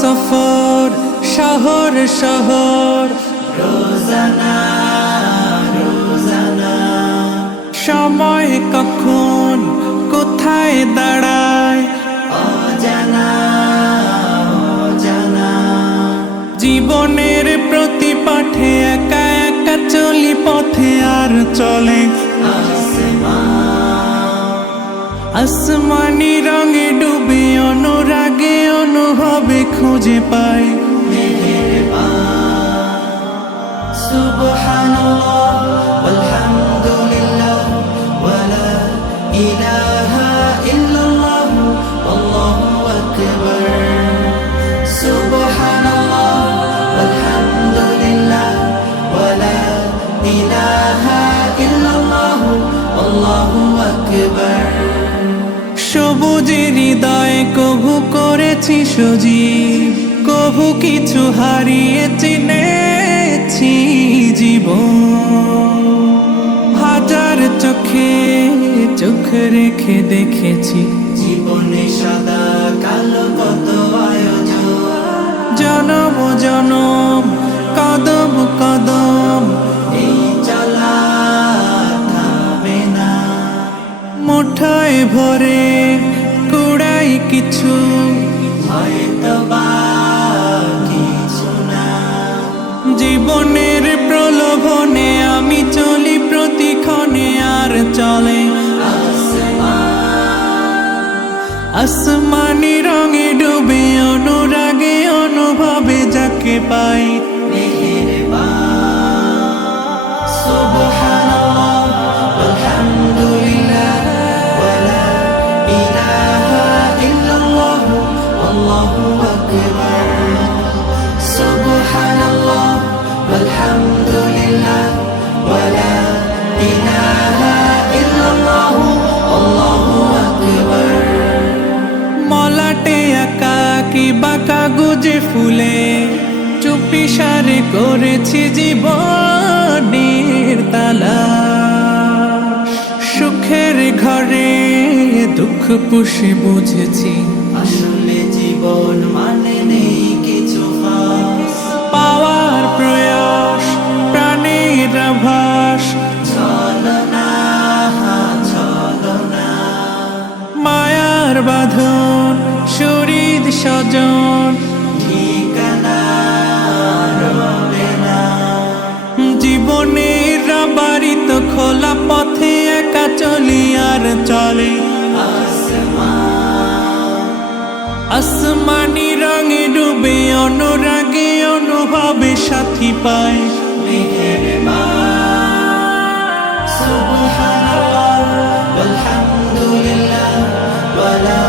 সফর শহর শহর, রোজানা রোজানা সময় কখন কোথায় দাঁড়ায় অজানা অজানা। জীবনের প্রতি পাঠে একা একা চলি পথে আর চলে আসমানি রঙে ডুবে অনুরাগে অনুভবে খুঁজে পাই সুবহানাল্লাহ ওয়ালহামদুলিল্লাহ ওয়ালা ইলাহা ইল্লাল্লাহ আল্লাহু আকবার। সুবহানাল্লাহ ওয়ালহামদুলিল্লাহ ওয়ালা ইলাহা ইল্লাল্লাহ আল্লাহু আকবার। সবুজের হৃদয়ে কভু করেছি সজীব, কভু কিছু হারিয়ে চিনেছি জীবন। হাজার চোখে চোখ রেখে দেখেছি জীবনে সাদা কালো কত আয়োজন, জনম জনম কদম কদম এই চলা থামবে না। মুঠোয় ভরে কুড়াই কিছু হয়তো বা কিছু না। জীবনের প্রলোভনে আমি চলি প্রতিক্ষণে আর চলে আসমানি রঙে ডুবে অনুরাগে অনুভবে যাকে পাই সুবহানাল্লাহ ওয়ালহামদুলিল্লাহ ওয়ালা ইলাহা ইল্লাল্লাহ আল্লাহু আকবার। সুবহানাল্লাহ ওয়ালহামদুলিল্লাহ ওয়ালা ইলাহা ইল্লাল্লাহ আল্লাহু আকবার। মলাটে আঁকা কি বাঁকা গুজে ফুলে চুপি সারে করেছি জীবনের তালা। সুখের ঘরে দুঃখ পুষে বুঝেছি আসলে জীবন মানে নেই কিছু খাস, পাওয়ার প্রয়াস প্রাণের আভাস চলো না চলো না। মায়ার বাঁধন শরীর স্বজন ঠিকানা রবে না। জীবনের বাড়িতে খোলা পথে একা চলি আর চলে আসমানি রঙে ডুবে অনুরাগে অনুভবে সাথী পায় সুবহানাল্লাহ ওয়ালহামদুলিল্লাহ ওয়ালা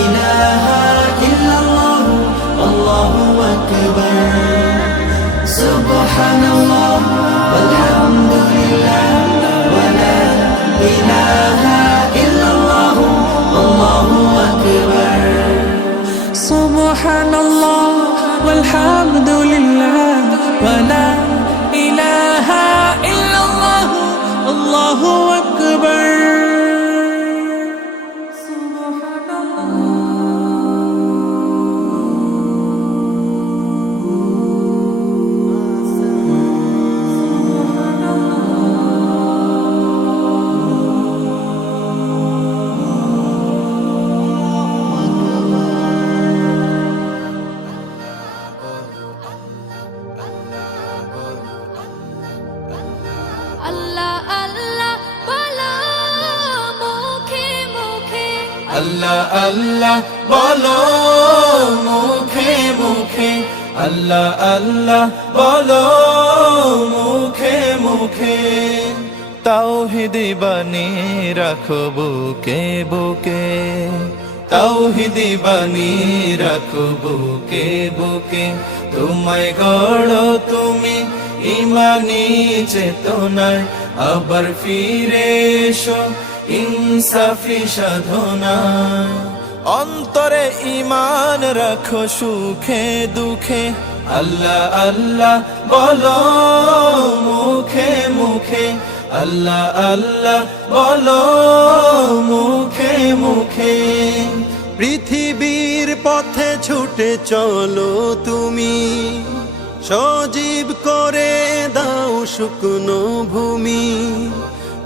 ইলাহা ইল্লাল্লাহ আল্লাহু আকবার। সুবহানাল্লাহ ওয়ালহামদুলিল্লাহ ওয়ালা ইলাহা ইল্লাল্লাহ আল্লাহু আকবার। সুবহানাল্লাহ ওয়ালহামদুলিল্লাহ ওয়ালা ইলাহা ইল্লাল্লাহ আল্লাহু আকবার। আল্লাহ আল্লাহ বলো মুখে মুখে, আল্লাহ আল্লাহ বলো মুখে মুখে, আল্লাহ আল্লাহ বলো মুখে মুখে। তাওহীদি বাণী রাখো বুকে বুকে, তাওহীদি বাণী রাখো বুকে বুকে। তোমায় গড়ো তুমি ইমানি চেতনায়, আবার ফিরে এসো ইনসাফি সাধনায়। অন্তরে ঈমান রাখো সুখে দুঃখে, আল্লাহ আল্লাহ বলো মুখে মুখে, আল্লাহ আল্লাহ বলো মুখে মুখে। পৃথিবীর পথে ছুটে চলো তুমি, সজীব করে দাও শুকনো ভূমি।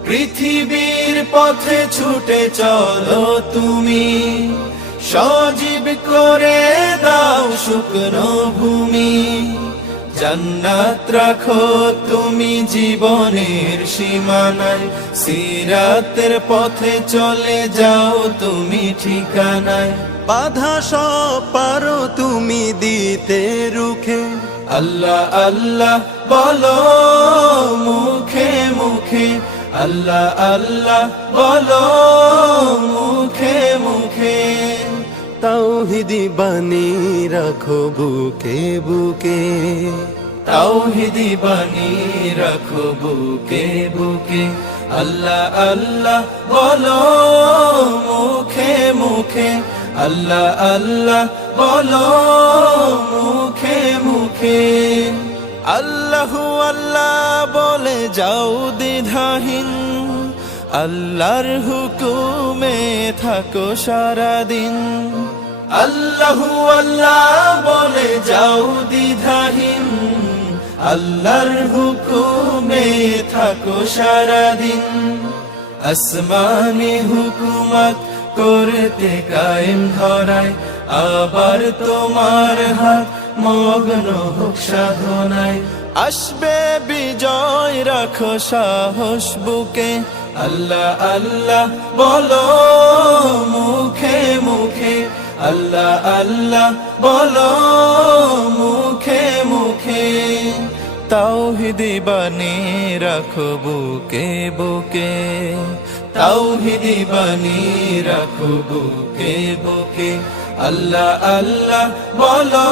পৃথিবীর পথে ছুটে চলো তুমি, সজীব করে দাও শুকনো ভূমি। জান্নাত রাখো তুমি জীবনের সীমানায়, সিরাতের পথে চলে যাও তুমি ঠিকানায়। বাধা সব পারো তুমি দিতে রুখে, আল্লাহ আল্লাহ বলো মুখে মুখে, আল্লাহ আল্লাহ বলো মুখে মুখে। তাওহীদি বাণী রাখো বুকে বুকে, তাওহীদি বাণী রাখো বুকে বুকে। আল্লাহ আল্লাহ বলো মুখে মুখে, আল্লাহ আল্লাহ বলো মুখে মুখে। আল্লাহু আল্লাহ বলে যাও দ্বিধাহীন, আল্লাহর হুকুমে থাকো সারাদিন। আল্লাহু আল্লাহ বলে যাও দ্বিধাহীন, আল্লাহর হুকুমে থাকো সারাদিন। আসমানি হুকুমত করতে কায়েম ধরায়, আবার তোমার হাত মগ্ন হোক সাধনায়। আসবে বিজয় রাখো সাহস বুকে, আল্লাহ আল্লাহ বলো মুখে মুখে, আল্লাহ আল্লাহ বলো মুখে মুখে। তাওহীদি বাণী রাখো বুকে বুকে, তাওহীদি বাণী রাখো বুকে বুকে। আল্লাহ আল্লাহ বলো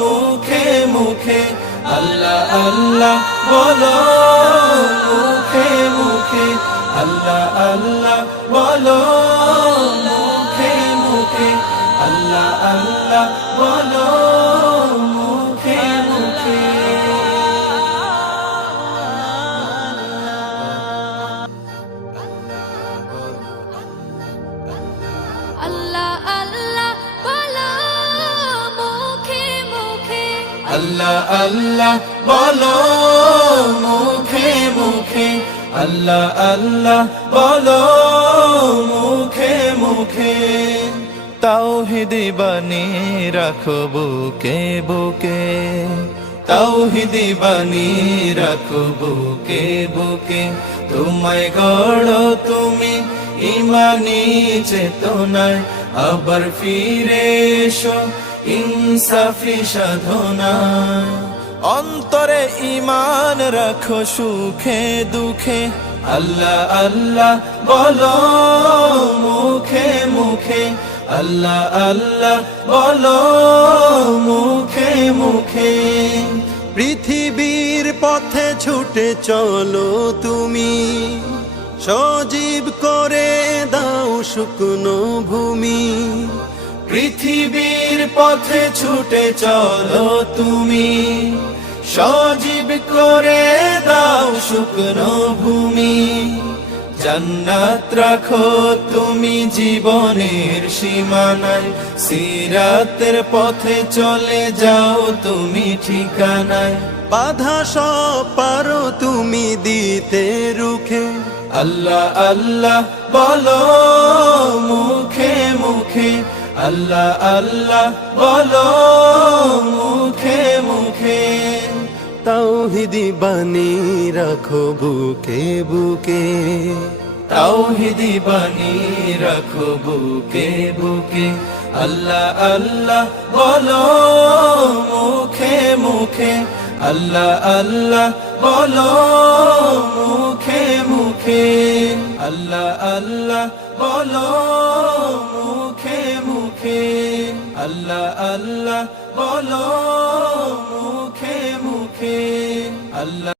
মুখে মুখে, আল্লাহ আল্লাহ বলো মুখে মুখে, আল্লাহ আল্লাহ বলো মুখে মুখে, আল্লাহ আল্লাহ বলো মুখে মুখে। আল্লাহ আল্লাহ বলো মুখে মুখে, আল্লাহ আল্লাহ বলো মুখে মুখে, আল্লাহ আল্লাহ বলো মুখে মুখে। তাওহীদি বাণী রাখো বুকে বুকে, তাওহীদি বাণী রাখো বুকে বুকে। তোমায় গড়ো তুমি ইমানি চেতনায়, আবার ফিরে এসো ইনসাফি সাধনায়। অন্তরে ঈমান রাখো সুখে দুঃখে, আল্লাহ আল্লাহ বলো মুখে মুখে, আল্লাহ আল্লাহ বলো মুখে মুখে। পৃথিবীর পথে ছুটে চলো তুমি, সজীব করে দাও শুকনো ভূমি। পৃথিবীর পথে ছুটে চলো তুমি, সজীব করে দাও শুকনো ভূমি। জান্নাত রাখো তুমি জীবনের সীমানায়, সিরাতের পথে চলে যাও তুমি ঠিকানায়। বাধা সব পারো তুমি দিতে রুখে, আল্লাহ আল্লাহ বলো মুখে মুখে, আল্লাহ আল্লাহ বলো মুখে মুখে। তাওহীদি বাণী রাখো বুকে বুকে, তাওহীদি বাণী রাখো বুকে বুকে। আল্লাহ আল্লাহ বলো মুখে মুখে, আল্লাহ আল্লাহ বলো মুখে মুখে, আল্লাহ আল্লাহ বলো মুখে মুখে, আল্লাহ আল্লাহ বলো মুখে মুখে। আল্লাহ